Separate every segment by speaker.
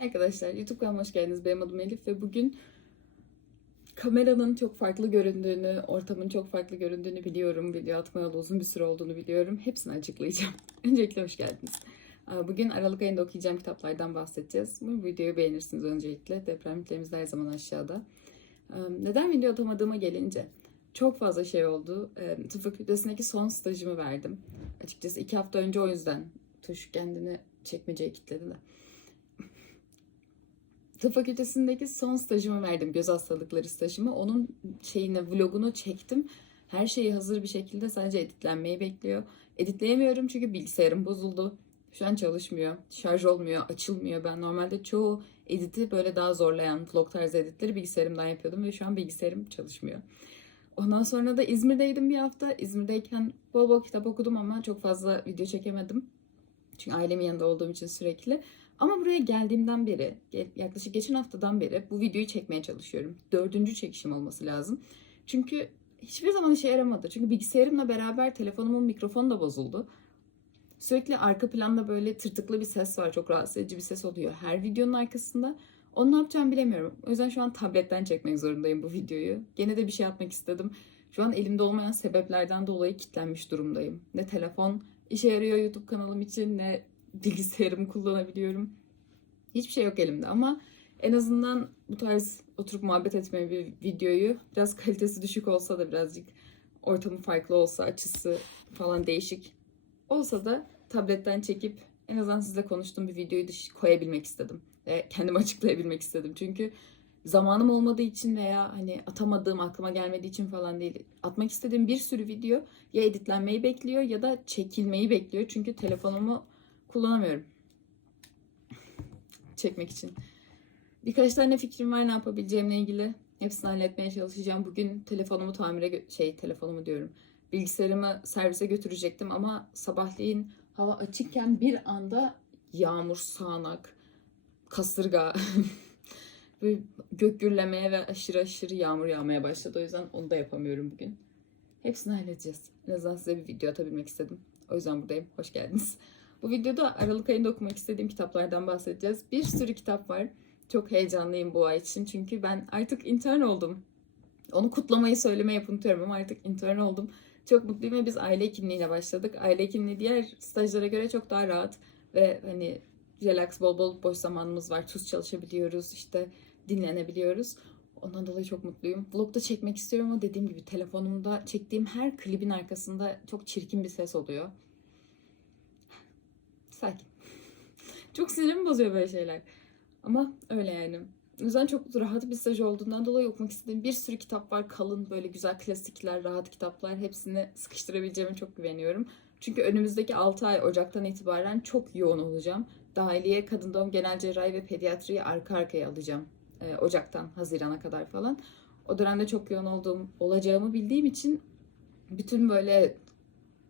Speaker 1: Arkadaşlar YouTube kanalıma hoş geldiniz. Benim adım Elif ve bugün kameranın çok farklı göründüğünü, ortamın çok farklı göründüğünü biliyorum. Video atmayalı uzun bir süre olduğunu biliyorum. Hepsini açıklayacağım. Öncelikle hoş geldiniz. Bugün Aralık ayında okuyacağım kitaplardan bahsedeceğiz. Bu videoyu beğenirsiniz öncelikle. Deprem linklerimiz de her zaman aşağıda. Neden video atamadığıma gelince çok fazla şey oldu. Ee, Tıp fakültesindeki son stajımı verdim. Açıkçası iki hafta önce o yüzden Tuş kendini çekmeceye kilitledi de. Tıp fakültesindeki son stajımı verdim. Göz hastalıkları stajımı. Onun şeyini, vlogunu çektim. Her şeyi hazır bir şekilde sadece editlenmeyi bekliyor. Editleyemiyorum çünkü bilgisayarım bozuldu. Şu an çalışmıyor. Şarj olmuyor, açılmıyor. Ben normalde çoğu editi böyle daha zorlayan vlog tarzı editleri bilgisayarımdan yapıyordum ve şu an bilgisayarım çalışmıyor. Ondan sonra da İzmir'deydim bir hafta. İzmir'deyken bol bol kitap okudum ama çok fazla video çekemedim. Çünkü ailemin yanında olduğum için sürekli. Ama buraya geldiğimden beri, yaklaşık geçen haftadan beri bu videoyu çekmeye çalışıyorum. Dördüncü çekişim olması lazım. Çünkü hiçbir zaman işe yaramadı. Çünkü bilgisayarımla beraber telefonumun mikrofonu da bozuldu. Sürekli arka planda böyle tırtıklı bir ses var. Çok rahatsız edici bir ses oluyor her videonun arkasında. Onu ne yapacağımı bilemiyorum. O yüzden şu an tabletten çekmek zorundayım bu videoyu. Gene de bir şey yapmak istedim. Şu an elimde olmayan sebeplerden dolayı kilitlenmiş durumdayım. Ne telefon işe yarıyor YouTube kanalım için ne bilgisayarımı kullanabiliyorum. Hiçbir şey yok elimde ama en azından bu tarz oturup muhabbet etme bir videoyu biraz kalitesi düşük olsa da birazcık ortamı farklı olsa açısı falan değişik olsa da tabletten çekip en azından sizle konuştuğum bir videoyu koyabilmek istedim. Ve kendimi açıklayabilmek istedim. Çünkü zamanım olmadığı için veya hani atamadığım, aklıma gelmediği için falan değil. Atmak istediğim bir sürü video ya editlenmeyi bekliyor ya da çekilmeyi bekliyor. Çünkü telefonumu kullanamıyorum. Çekmek için. Birkaç tane fikrim var ne yapabileceğimle ilgili. Hepsini halletmeye çalışacağım. Bugün telefonumu tamire şey telefonumu diyorum. Bilgisayarımı servise götürecektim ama sabahleyin hava açıkken bir anda yağmur, sağanak, kasırga böyle gök gürlemeye ve aşırı aşırı yağmur yağmaya başladı. O yüzden onu da yapamıyorum bugün. Hepsini halledeceğiz. En azından size bir video atabilmek istedim. O yüzden buradayım. Hoş geldiniz. Bu videoda Aralık ayında okumak istediğim kitaplardan bahsedeceğiz. Bir sürü kitap var. Çok heyecanlıyım bu ay için. Çünkü ben artık intern oldum. Onu kutlamayı söylemeyi hep unutuyorum ama artık intern oldum. Çok mutluyum ve biz aile hekimliğine başladık. Aile hekimliği diğer stajlara göre çok daha rahat ve hani relax bol bol boş zamanımız var. Tuz çalışabiliyoruz, işte dinlenebiliyoruz. Ondan dolayı çok mutluyum. Vlogda çekmek istiyorum ama dediğim gibi telefonumda çektiğim her klibin arkasında çok çirkin bir ses oluyor. Sakin. çok sinirimi bozuyor böyle şeyler. Ama öyle yani. O yüzden çok rahat bir staj olduğundan dolayı okumak istediğim bir sürü kitap var. Kalın böyle güzel klasikler, rahat kitaplar. Hepsini sıkıştırabileceğime çok güveniyorum. Çünkü önümüzdeki 6 ay Ocak'tan itibaren çok yoğun olacağım. Dahiliye, kadın doğum, genel cerrahi ve pediatriyi arka arkaya alacağım. Ee, Ocak'tan Haziran'a kadar falan. O dönemde çok yoğun olduğum, olacağımı bildiğim için bütün böyle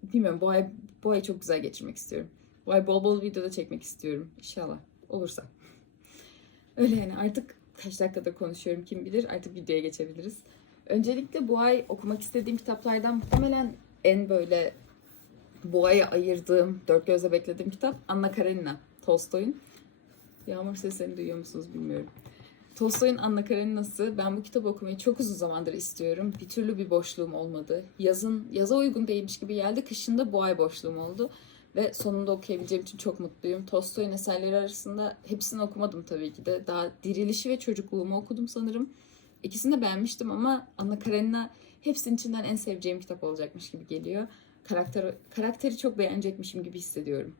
Speaker 1: bilmiyorum bu ay, bu ay çok güzel geçirmek istiyorum. Ay bol bol video da çekmek istiyorum. İnşallah olursa. Öyle yani artık kaç dakikada konuşuyorum kim bilir artık videoya geçebiliriz. Öncelikle bu ay okumak istediğim kitaplardan muhtemelen en böyle bu aya ayırdığım, dört gözle beklediğim kitap Anna Karenina Tolstoy'un. Yağmur seslerini duyuyor musunuz bilmiyorum. Tolstoy'un Anna Karenina'sı. Ben bu kitabı okumayı çok uzun zamandır istiyorum. Bir türlü bir boşluğum olmadı. Yazın, yaza uygun değilmiş gibi geldi. Kışında bu ay boşluğum oldu. Ve sonunda okuyabileceğim için çok mutluyum. Tolstoy'un eserleri arasında hepsini okumadım tabii ki de. Daha Dirilişi ve Çocukluğumu okudum sanırım. İkisini de beğenmiştim ama Anna Karenina hepsinin içinden en seveceğim kitap olacakmış gibi geliyor. Karakter, karakteri çok beğenecekmişim gibi hissediyorum.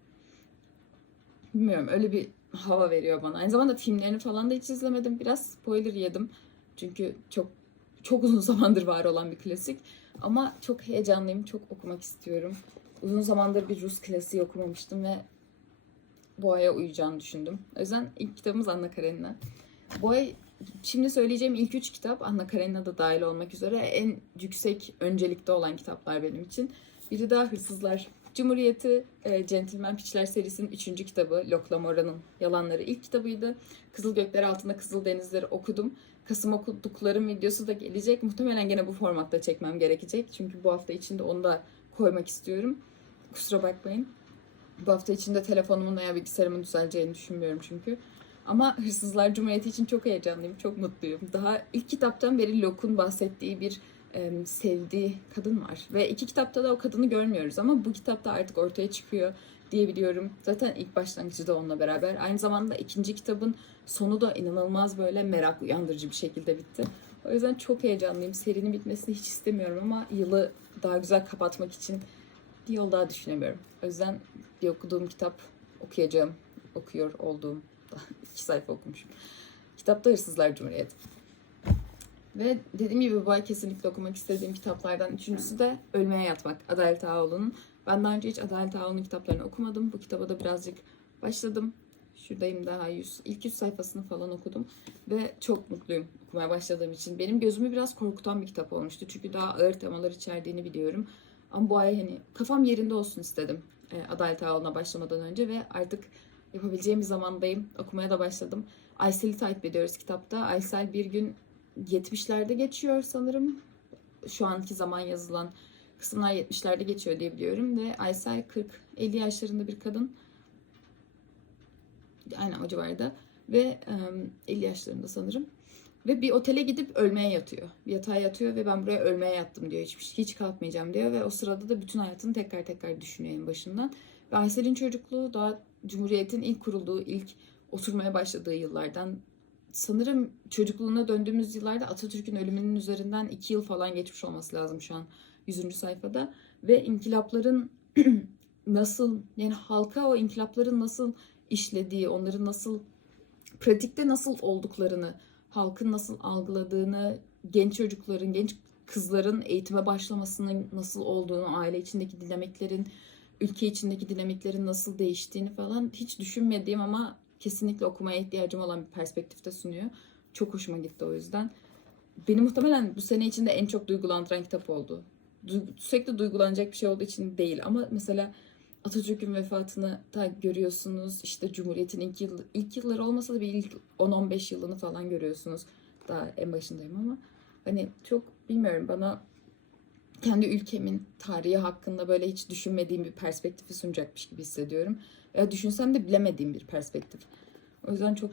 Speaker 1: Bilmiyorum öyle bir hava veriyor bana. Aynı zamanda filmlerini falan da hiç izlemedim. Biraz spoiler yedim. Çünkü çok çok uzun zamandır var olan bir klasik. Ama çok heyecanlıyım. Çok okumak istiyorum. Uzun zamandır bir Rus klasiği okumamıştım ve bu aya uyacağını düşündüm. O yüzden ilk kitabımız Anna Karenina. Bu ay şimdi söyleyeceğim ilk üç kitap Anna Karenina da dahil olmak üzere en yüksek öncelikte olan kitaplar benim için. Biri daha Hırsızlar Cumhuriyeti, e, Gentleman Piçler serisinin üçüncü kitabı. Locke Lamora'nın Yalanları ilk kitabıydı. Kızıl Gökler Altında Kızıl Denizleri okudum. Kasım okuduklarım videosu da gelecek. Muhtemelen gene bu formatta çekmem gerekecek. Çünkü bu hafta içinde onu da koymak istiyorum. Kusura bakmayın. Bu hafta içinde telefonumun veya bilgisayarımın düzeleceğini düşünmüyorum çünkü. Ama Hırsızlar Cumhuriyeti için çok heyecanlıyım, çok mutluyum. Daha ilk kitaptan beri Locke'un bahsettiği bir e, sevdiği kadın var. Ve iki kitapta da o kadını görmüyoruz ama bu kitapta artık ortaya çıkıyor diyebiliyorum. Zaten ilk başlangıcı da onunla beraber. Aynı zamanda ikinci kitabın sonu da inanılmaz böyle merak uyandırıcı bir şekilde bitti. O yüzden çok heyecanlıyım. Serinin bitmesini hiç istemiyorum ama yılı daha güzel kapatmak için bir yol daha düşünemiyorum. O yüzden bir okuduğum kitap okuyacağım. Okuyor olduğum. iki sayfa okumuşum. Kitapta Hırsızlar Cumhuriyeti. Ve dediğim gibi bu ay kesinlikle okumak istediğim kitaplardan üçüncüsü de Ölmeye Yatmak. Adalet Ağoğlu'nun. Ben daha önce hiç Adalet Ağoğlu'nun kitaplarını okumadım. Bu kitaba da birazcık başladım. Şuradayım daha 100. İlk 100 sayfasını falan okudum. Ve çok mutluyum okumaya başladığım için. Benim gözümü biraz korkutan bir kitap olmuştu. Çünkü daha ağır temalar içerdiğini biliyorum. Ama bu ay hani kafam yerinde olsun istedim. E, Adalet Ağoğlu'na başlamadan önce ve artık yapabileceğim zamandayım. Okumaya da başladım. Aysel'i takip ediyoruz kitapta. Aysel bir gün 70'lerde geçiyor sanırım. Şu anki zaman yazılan kısımlar 70'lerde geçiyor diye biliyorum ve Aysel 40-50 yaşlarında bir kadın. Aynen o civarda ve e, 50 yaşlarında sanırım. Ve bir otele gidip ölmeye yatıyor. Yatağa yatıyor ve ben buraya ölmeye yattım diyor. Hiç, hiç kalkmayacağım diyor ve o sırada da bütün hayatını tekrar tekrar düşünüyor en başından. Ve Aysel'in çocukluğu daha Cumhuriyet'in ilk kurulduğu, ilk oturmaya başladığı yıllardan sanırım çocukluğuna döndüğümüz yıllarda Atatürk'ün ölümünün üzerinden iki yıl falan geçmiş olması lazım şu an 100. sayfada. Ve inkılapların nasıl yani halka o inkılapların nasıl işlediği, onların nasıl pratikte nasıl olduklarını, halkın nasıl algıladığını, genç çocukların, genç kızların eğitime başlamasının nasıl olduğunu, aile içindeki dinamiklerin, ülke içindeki dinamiklerin nasıl değiştiğini falan hiç düşünmediğim ama kesinlikle okumaya ihtiyacım olan bir perspektifte sunuyor. Çok hoşuma gitti o yüzden. Beni muhtemelen bu sene içinde en çok duygulandıran kitap oldu. Du- sürekli duygulanacak bir şey olduğu için değil ama mesela Atatürk'ün vefatını da görüyorsunuz. İşte Cumhuriyet'in ilk, yıl, ilk yılları olmasa da bir ilk 10-15 yılını falan görüyorsunuz. Daha en başındayım ama hani çok bilmiyorum bana kendi ülkemin tarihi hakkında böyle hiç düşünmediğim bir perspektifi sunacakmış gibi hissediyorum. Ya düşünsem de bilemediğim bir perspektif. O yüzden çok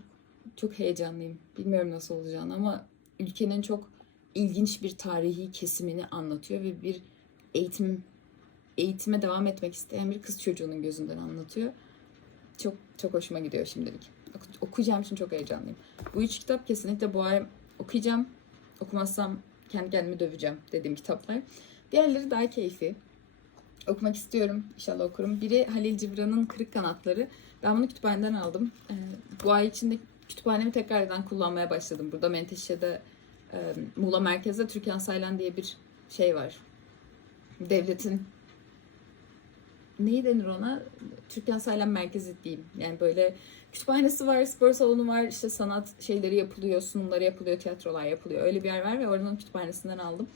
Speaker 1: çok heyecanlıyım. Bilmiyorum nasıl olacağını ama ülkenin çok ilginç bir tarihi kesimini anlatıyor ve bir eğitim eğitime devam etmek isteyen bir kız çocuğunun gözünden anlatıyor. Çok çok hoşuma gidiyor şimdilik. Oku- Okuyacağım için çok heyecanlıyım. Bu üç kitap kesinlikle bu ay okuyacağım. Okumazsam kendi kendimi döveceğim dediğim kitaplar. Diğerleri daha keyfi. Okumak istiyorum. İnşallah okurum. Biri Halil Cibran'ın Kırık Kanatları. Ben bunu kütüphaneden aldım. Ee, bu ay içinde kütüphanemi tekrardan kullanmaya başladım. Burada Menteşe'de e, Muğla merkezde Türkan Saylan diye bir şey var. Devletin neyi denir ona? Türkan Saylan Merkezi diyeyim. Yani böyle kütüphanesi var, spor salonu var, işte sanat şeyleri yapılıyor, sunumları yapılıyor, tiyatrolar yapılıyor. Öyle bir yer var ve oranın kütüphanesinden aldım.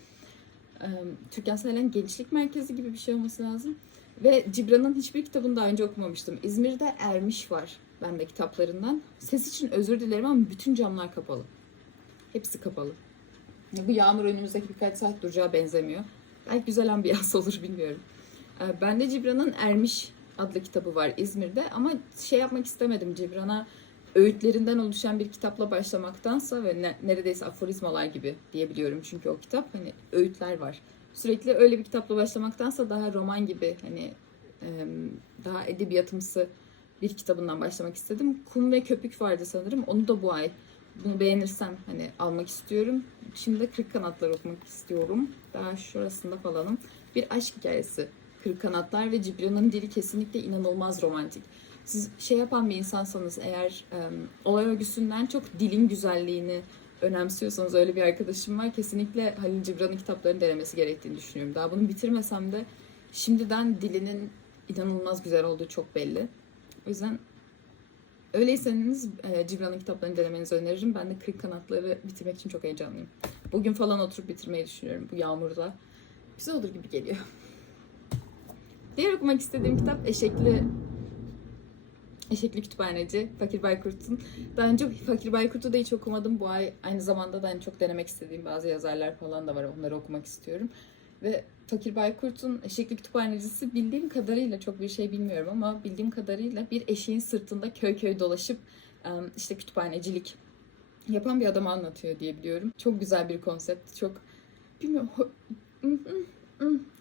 Speaker 1: Türkan Saylan Gençlik Merkezi gibi bir şey olması lazım. Ve Cibran'ın hiçbir kitabını daha önce okumamıştım. İzmir'de Ermiş var bende kitaplarından. Ses için özür dilerim ama bütün camlar kapalı. Hepsi kapalı. Bu yağmur önümüzdeki birkaç saat duracağı benzemiyor. Belki güzel ambiyans olur bilmiyorum. Ee, Bende Cibran'ın Ermiş adlı kitabı var İzmir'de ama şey yapmak istemedim Cibran'a öğütlerinden oluşan bir kitapla başlamaktansa ve ne- neredeyse aforizmalar gibi diyebiliyorum çünkü o kitap hani öğütler var. Sürekli öyle bir kitapla başlamaktansa daha roman gibi hani daha edebiyatımsı bir kitabından başlamak istedim. Kum ve Köpük vardı sanırım. Onu da bu ay bunu beğenirsem hani almak istiyorum. Şimdi de Kırık Kanatlar okumak istiyorum. Daha şurasında falanım. Bir aşk hikayesi. Kırık Kanatlar ve Cibran'ın dili kesinlikle inanılmaz romantik. Siz şey yapan bir insansanız eğer em, olay örgüsünden çok dilin güzelliğini önemsiyorsanız öyle bir arkadaşım var. Kesinlikle Halil Cibran'ın kitaplarını denemesi gerektiğini düşünüyorum. Daha bunu bitirmesem de şimdiden dilinin inanılmaz güzel olduğu çok belli. O yüzden öyleyseniz e, Cibran'ın kitaplarını denemenizi öneririm. Ben de Kırık Kanatları bitirmek için çok heyecanlıyım. Bugün falan oturup bitirmeyi düşünüyorum bu yağmurda. Güzel olur gibi geliyor. Diğer okumak istediğim kitap Eşekli Eşekli Kütüphaneci Fakir Baykurt'un. Daha önce Fakir Baykurt'u da hiç okumadım. Bu ay aynı zamanda da hani çok denemek istediğim bazı yazarlar falan da var. Onları okumak istiyorum. Ve Fakir Baykurt'un Eşekli Kütüphanecisi bildiğim kadarıyla çok bir şey bilmiyorum ama bildiğim kadarıyla bir eşeğin sırtında köy köy dolaşıp işte kütüphanecilik yapan bir adamı anlatıyor diye biliyorum. Çok güzel bir konsept. Çok bilmiyorum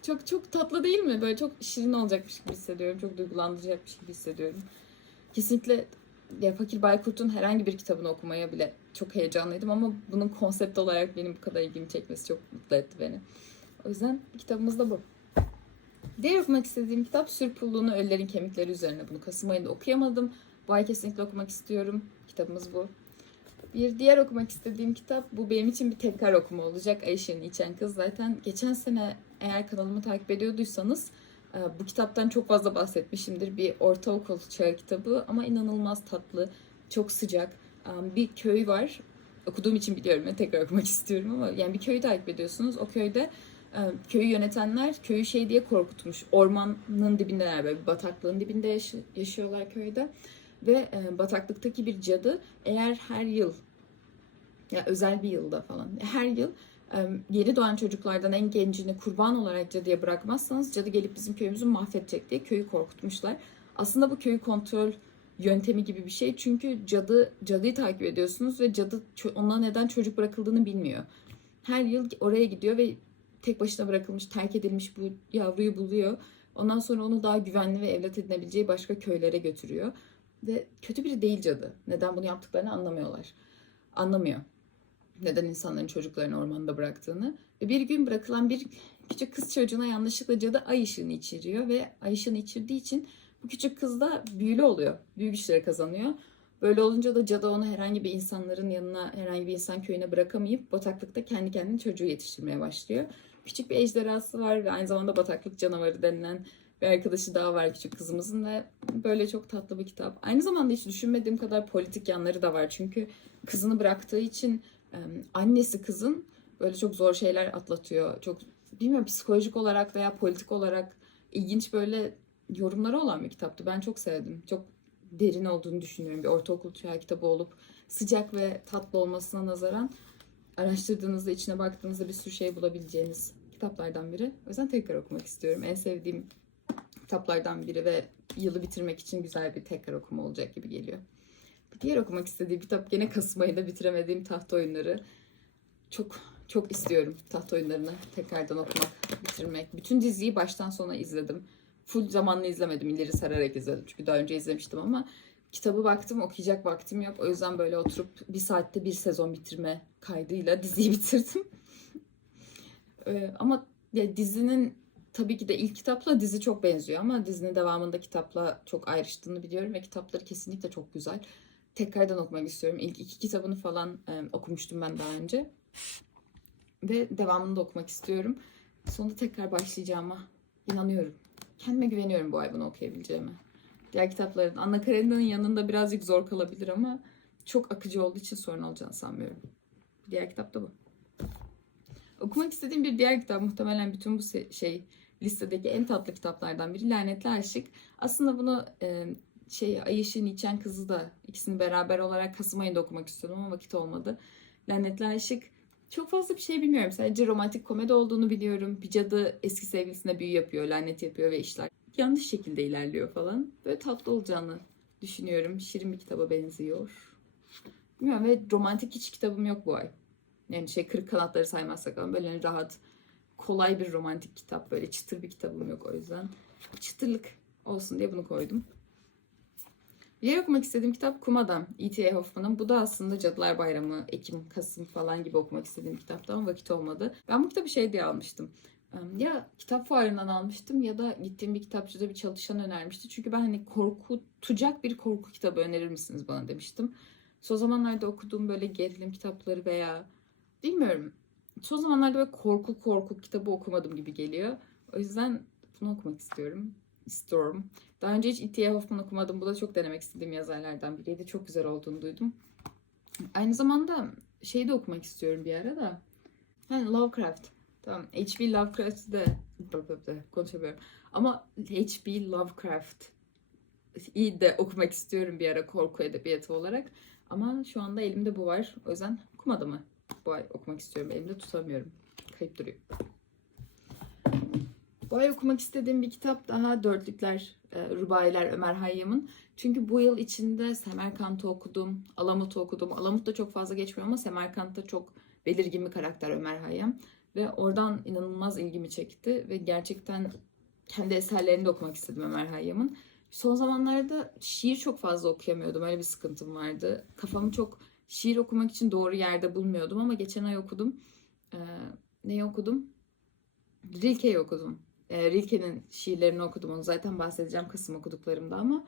Speaker 1: çok çok tatlı değil mi? Böyle çok şirin olacakmış gibi hissediyorum. Çok duygulandıracakmış gibi hissediyorum. Kesinlikle ya Fakir Baykurt'un herhangi bir kitabını okumaya bile çok heyecanlıydım ama bunun konsept olarak benim bu kadar ilgimi çekmesi çok mutlu etti beni. O yüzden kitabımız da bu. Diğer okumak istediğim kitap Sürpulluğunu Ölülerin Kemikleri üzerine. Bunu Kasım ayında okuyamadım. Bu ay kesinlikle okumak istiyorum. Kitabımız bu. Bir diğer okumak istediğim kitap bu benim için bir tekrar okuma olacak. Ayşe'nin İçen Kız zaten geçen sene eğer kanalımı takip ediyorduysanız e, bu kitaptan çok fazla bahsetmişimdir. Bir ortaokul çağı kitabı ama inanılmaz tatlı, çok sıcak. E, Bir köy var. Okuduğum için biliyorum ve tekrar okumak istiyorum ama yani bir köyü takip ediyorsunuz. O köyde e, köyü yönetenler köyü şey diye korkutmuş. Ormanın dibindeler böyle bir bataklığın dibinde yaşı- yaşıyorlar köyde. Ve bataklıktaki bir cadı eğer her yıl ya özel bir yılda falan her yıl yeni doğan çocuklardan en gencini kurban olarak cadıya bırakmazsanız cadı gelip bizim köyümüzü mahvedecek diye köyü korkutmuşlar. Aslında bu köyü kontrol yöntemi gibi bir şey. Çünkü cadı cadıyı takip ediyorsunuz ve cadı ona neden çocuk bırakıldığını bilmiyor. Her yıl oraya gidiyor ve tek başına bırakılmış, terk edilmiş bu yavruyu buluyor. Ondan sonra onu daha güvenli ve evlat edinebileceği başka köylere götürüyor. Ve kötü biri değil cadı. Neden bunu yaptıklarını anlamıyorlar. Anlamıyor. Neden insanların çocuklarını ormanda bıraktığını. Ve bir gün bırakılan bir küçük kız çocuğuna yanlışlıkla cadı ay ışığını içiriyor. Ve ay ışığını içirdiği için bu küçük kız da büyülü oluyor. Büyü güçleri kazanıyor. Böyle olunca da cadı onu herhangi bir insanların yanına, herhangi bir insan köyüne bırakamayıp bataklıkta kendi kendine çocuğu yetiştirmeye başlıyor. Küçük bir ejderhası var ve aynı zamanda bataklık canavarı denilen bir arkadaşı daha var küçük kızımızın ve böyle çok tatlı bir kitap. Aynı zamanda hiç düşünmediğim kadar politik yanları da var. Çünkü kızını bıraktığı için annesi kızın böyle çok zor şeyler atlatıyor. Çok bilmiyorum psikolojik olarak veya politik olarak ilginç böyle yorumları olan bir kitaptı. Ben çok sevdim. Çok derin olduğunu düşünüyorum. Bir ortaokul çağı kitabı olup sıcak ve tatlı olmasına nazaran araştırdığınızda, içine baktığınızda bir sürü şey bulabileceğiniz kitaplardan biri. O yüzden tekrar okumak istiyorum. En sevdiğim kitaplardan biri ve yılı bitirmek için güzel bir tekrar okuma olacak gibi geliyor. Diğer okumak istediğim kitap gene Kasım ayında bitiremediğim tahta oyunları. Çok çok istiyorum tahta oyunlarını tekrardan okumak, bitirmek. Bütün diziyi baştan sona izledim. Full zamanlı izlemedim, ileri sararak izledim. Çünkü daha önce izlemiştim ama kitabı baktım okuyacak vaktim yok. O yüzden böyle oturup bir saatte bir sezon bitirme kaydıyla diziyi bitirdim. Ee, ama ya dizinin tabii ki de ilk kitapla dizi çok benziyor ama dizinin devamında kitapla çok ayrıştığını biliyorum ve kitapları kesinlikle çok güzel. Tekrardan okumak istiyorum. İlk iki kitabını falan e, okumuştum ben daha önce. Ve devamını da okumak istiyorum. Sonunda tekrar başlayacağıma inanıyorum. Kendime güveniyorum bu ay bunu okuyabileceğime. Diğer kitapların Anna Karenina'nın yanında birazcık zor kalabilir ama çok akıcı olduğu için sorun olacağını sanmıyorum. Diğer kitap da bu. Okumak istediğim bir diğer kitap muhtemelen bütün bu şey listedeki en tatlı kitaplardan biri Lanetli Aşık. Aslında bunu e, şey Ayşe Niçen kızı da ikisini beraber olarak Kasım ayında okumak istiyordum ama vakit olmadı. Lanetli Aşık çok fazla bir şey bilmiyorum. Sadece romantik komedi olduğunu biliyorum. Bir cadı eski sevgilisine büyü yapıyor, lanet yapıyor ve işler yanlış şekilde ilerliyor falan. Böyle tatlı olacağını düşünüyorum. Şirin bir kitaba benziyor. Bilmiyorum ve romantik hiç kitabım yok bu ay. Yani şey kırık kanatları saymazsak ama böyle hani rahat, kolay bir romantik kitap. Böyle çıtır bir kitabım yok o yüzden. Çıtırlık olsun diye bunu koydum. Diğer okumak istediğim kitap Kum Adam, E.T.A. Hoffman'ın. Bu da aslında Cadılar Bayramı, Ekim, Kasım falan gibi okumak istediğim kitaptı ama vakit olmadı. Ben bu kitabı şey diye almıştım. Ya kitap fuarından almıştım ya da gittiğim bir kitapçıda bir çalışan önermişti. Çünkü ben hani korkutacak bir korku kitabı önerir misiniz bana demiştim. Son zamanlarda okuduğum böyle gerilim kitapları veya bilmiyorum. Son zamanlarda böyle korku korku kitabı okumadım gibi geliyor. O yüzden bunu okumak istiyorum. Istiyorum. Daha önce hiç E.T.A. Hoffman okumadım. Bu da çok denemek istediğim yazarlardan biriydi. Çok güzel olduğunu duydum. Aynı zamanda şey de okumak istiyorum bir ara da. Yani Lovecraft. Tamam. H.P. Lovecraft'ı da konuşamıyorum. Ama H.P. Lovecraft iyi de okumak istiyorum bir ara korku edebiyatı olarak. Ama şu anda elimde bu var. O yüzden okumadı mı? Bu ay okumak istiyorum. Elimde tutamıyorum. Kayıp duruyor. Bu ay okumak istediğim bir kitap daha Dörtlükler, e, Rubailer Ömer Hayyam'ın. Çünkü bu yıl içinde Semerkant'ı okudum, Alamut'u okudum. Alamut da çok fazla geçmiyor ama Semerkant'ta çok belirgin bir karakter Ömer Hayyam. Ve oradan inanılmaz ilgimi çekti ve gerçekten kendi eserlerini de okumak istedim Ömer Hayyam'ın. Son zamanlarda şiir çok fazla okuyamıyordum. Öyle bir sıkıntım vardı. Kafamı çok şiir okumak için doğru yerde bulmuyordum ama geçen ay okudum. Ee, neyi okudum? Rilke'yi okudum. Ee, Rilke'nin şiirlerini okudum. Onu zaten bahsedeceğim kısım okuduklarımda ama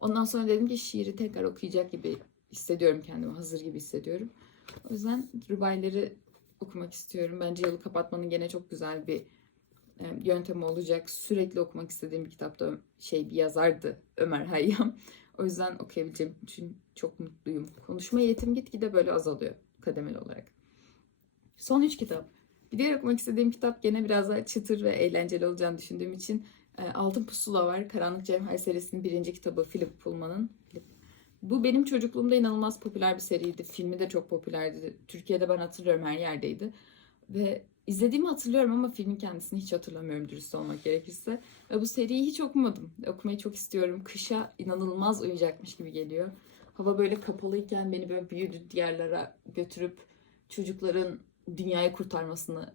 Speaker 1: ondan sonra dedim ki şiiri tekrar okuyacak gibi hissediyorum kendimi. Hazır gibi hissediyorum. O yüzden Rubaileri okumak istiyorum. Bence yılı kapatmanın gene çok güzel bir e, yöntemi olacak. Sürekli okumak istediğim bir kitapta şey bir yazardı Ömer Hayyam. O yüzden okuyabileceğim için çok mutluyum. Konuşma yetim gitgide böyle azalıyor kademeli olarak. Son üç kitap. Diğer okumak istediğim kitap gene biraz daha çıtır ve eğlenceli olacağını düşündüğüm için e, Altın Pusula var. Karanlık Cevher serisinin birinci kitabı Philip Pullman'ın. Bu benim çocukluğumda inanılmaz popüler bir seriydi. Filmi de çok popülerdi. Türkiye'de ben hatırlıyorum her yerdeydi. Ve izlediğimi hatırlıyorum ama filmin kendisini hiç hatırlamıyorum dürüst olmak gerekirse. Ve bu seriyi hiç okumadım. Okumayı çok istiyorum. Kışa inanılmaz uyacakmış gibi geliyor. Hava böyle kapalıyken beni böyle büyülü diyarlara götürüp çocukların dünyayı kurtarmasını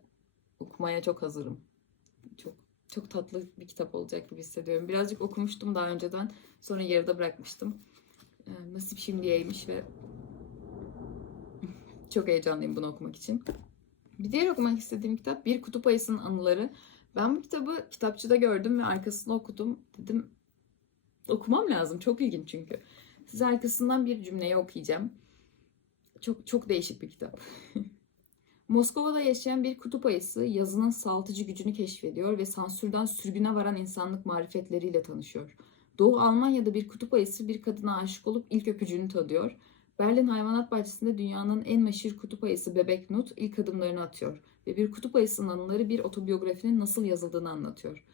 Speaker 1: okumaya çok hazırım. Çok çok tatlı bir kitap olacak gibi hissediyorum. Birazcık okumuştum daha önceden. Sonra yarıda bırakmıştım. Ee, nasip şimdiyeymiş ve çok heyecanlıyım bunu okumak için. Bir diğer okumak istediğim kitap Bir Kutup Ayısı'nın Anıları. Ben bu kitabı kitapçıda gördüm ve arkasını okudum. Dedim okumam lazım. Çok ilginç çünkü. Size arkasından bir cümleyi okuyacağım. Çok çok değişik bir kitap. Moskova'da yaşayan bir kutup ayısı yazının saltıcı gücünü keşfediyor ve sansürden sürgüne varan insanlık marifetleriyle tanışıyor. Doğu Almanya'da bir kutup ayısı bir kadına aşık olup ilk öpücüğünü tadıyor. Berlin Hayvanat Bahçesi'nde dünyanın en meşhur kutup ayısı Bebek Nut ilk adımlarını atıyor ve bir kutup ayısının anıları bir otobiyografinin nasıl yazıldığını anlatıyor.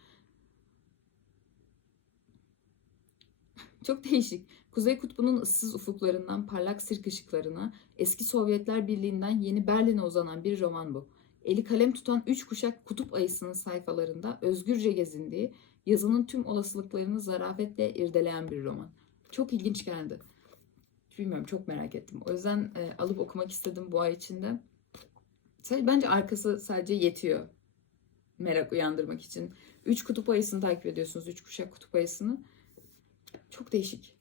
Speaker 1: Çok değişik. Kuzey Kutbu'nun ıssız ufuklarından parlak sirk ışıklarına, eski Sovyetler Birliği'nden yeni Berlin'e uzanan bir roman bu. Eli kalem tutan üç kuşak kutup ayısının sayfalarında özgürce gezindiği, yazının tüm olasılıklarını zarafetle irdeleyen bir roman. Çok ilginç geldi. Bilmiyorum çok merak ettim. O yüzden e, alıp okumak istedim bu ay içinde. Sadece, bence arkası sadece yetiyor. Merak uyandırmak için. Üç kutup ayısını takip ediyorsunuz. Üç kuşak kutup ayısını. Çok değişik.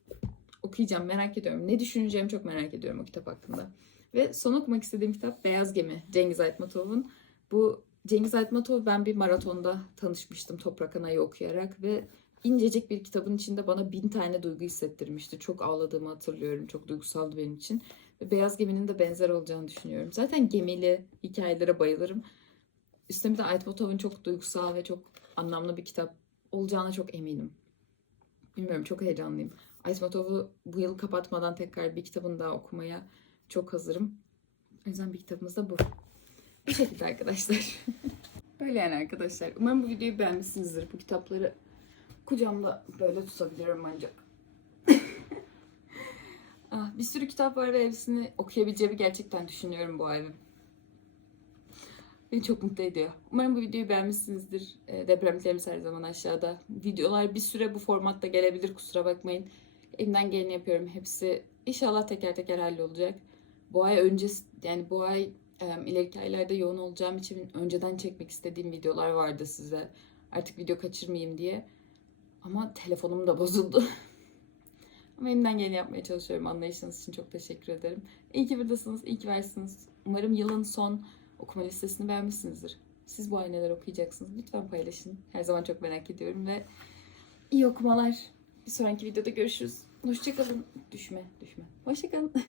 Speaker 1: Okuyacağım merak ediyorum. Ne düşüneceğimi çok merak ediyorum o kitap hakkında. Ve son okumak istediğim kitap Beyaz Gemi. Cengiz Aytmatov'un. Bu Cengiz Aytmatov ben bir maratonda tanışmıştım Toprak Ana'yı okuyarak ve incecik bir kitabın içinde bana bin tane duygu hissettirmişti. Çok ağladığımı hatırlıyorum. Çok duygusaldı benim için. Ve Beyaz Gemi'nin de benzer olacağını düşünüyorum. Zaten gemili hikayelere bayılırım. Üstelik de Aytmatov'un çok duygusal ve çok anlamlı bir kitap olacağına çok eminim. Bilmiyorum çok heyecanlıyım. Aytmatov'u bu yıl kapatmadan tekrar bir kitabını daha okumaya çok hazırım. O yüzden bir kitabımız da bu. Bu şekilde arkadaşlar. Böyle yani arkadaşlar. Umarım bu videoyu beğenmişsinizdir. Bu kitapları kucağımda böyle tutabiliyorum ancak. ah, bir sürü kitap var ve hepsini okuyabileceğimi gerçekten düşünüyorum bu ay. Beni çok mutlu ediyor. Umarım bu videoyu beğenmişsinizdir. E, depremlerimiz her zaman aşağıda. Videolar bir süre bu formatta gelebilir kusura bakmayın. Elimden geleni yapıyorum. Hepsi inşallah teker teker hallolacak. Bu ay öncesi yani bu ay ileriki aylarda yoğun olacağım için önceden çekmek istediğim videolar vardı size. Artık video kaçırmayayım diye. Ama telefonum da bozuldu. Ama elimden geleni yapmaya çalışıyorum. Anlayışınız için çok teşekkür ederim. İyi ki buradasınız, iyi ki varsınız. Umarım yılın son okuma listesini beğenmişsinizdir. Siz bu ay neler okuyacaksınız? Lütfen paylaşın. Her zaman çok merak ediyorum ve iyi okumalar. Bir sonraki videoda görüşürüz. Hoşçakalın. Düşme, düşme. Hoşçakalın.